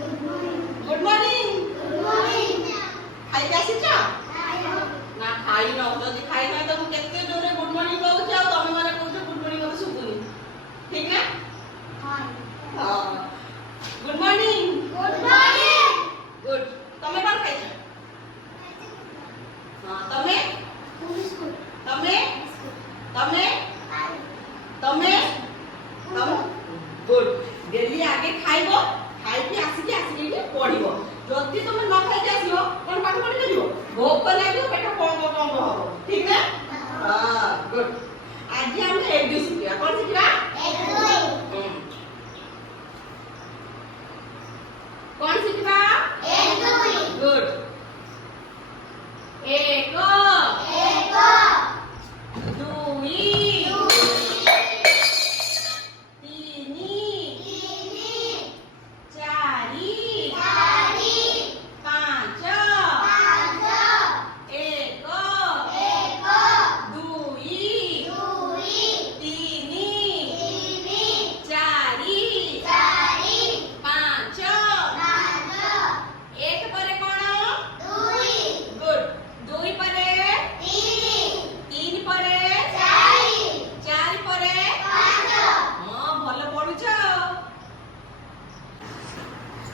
good morning खाई आसीच ना खाई न जदि खाई ना तो केते जोरे गुड मॉर्निंग कहूछ आ तमे माने कहूछ गुड मॉर्निंग मते सुबुनी ठीक ना हां गुड मॉर्निंग गुड तमे कोन खाइछ हां तमे तमे तमे तमे तम गुड डेली आगे खाइबो खाई के आसी के पढ़िबो जदि तुम न खाई के आसीबो कोन पाठ पढ़ि करिवो भोक लागियो पेट कम हो ठीक है हां गुड आज हम एबी शिखिया कोन शिखिया कौन शिखिबा गुड एक दुई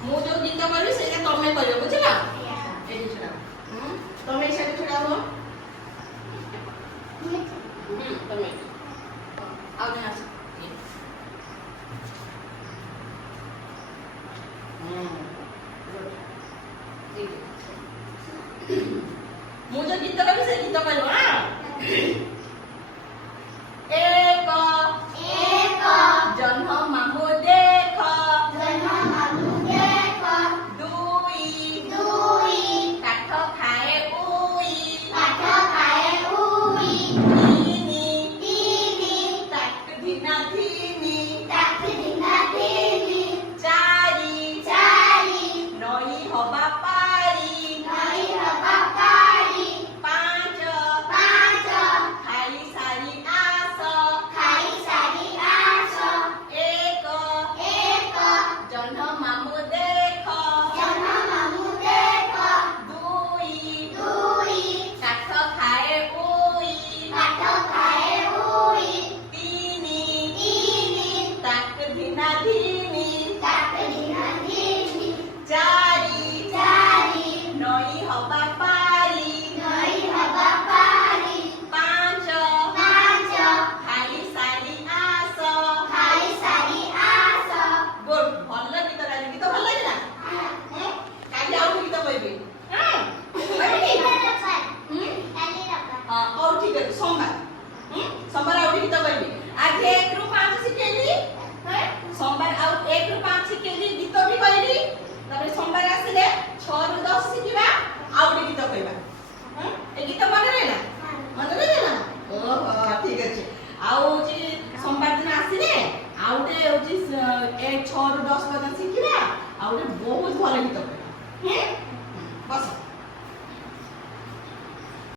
मु जो गीत करी से तमे करियो बुझला ए छडा तमे से छडा हो तमे आ ने आस मु जो गीत करी से गीत करियो हां एक जन्म मामू देख काठ खाए उई ताक धिना धिनी चारी नई हवा पारी पांच खाई सारी आस एक जन्म मामू देख दुई काठ खाए उई तीनी ताक धिना धिनी चारी नई हवा पारी पांच खाई सारी आस गुड भल गीत गाइली गीत भल लागला काली आउ गीत कहबे हां और ठीक है सोमवार आउ गीत कहबे आज 1 रु 5 सिखेली हैं सोमवार आउ 1 रु 5 सिखेली गीत भी कहली तबे सोमवार आसीले 6 रु 10 सिखिबा आउ गीत कहबा हैं ए गीत मन रे ना ओहो ठीक अछि आउ जी सोमवार दिन आसीले आउटे होची 6 रु 10 पर्यंत सिखिबा आउटे बहुत भल गीत कहबा हैं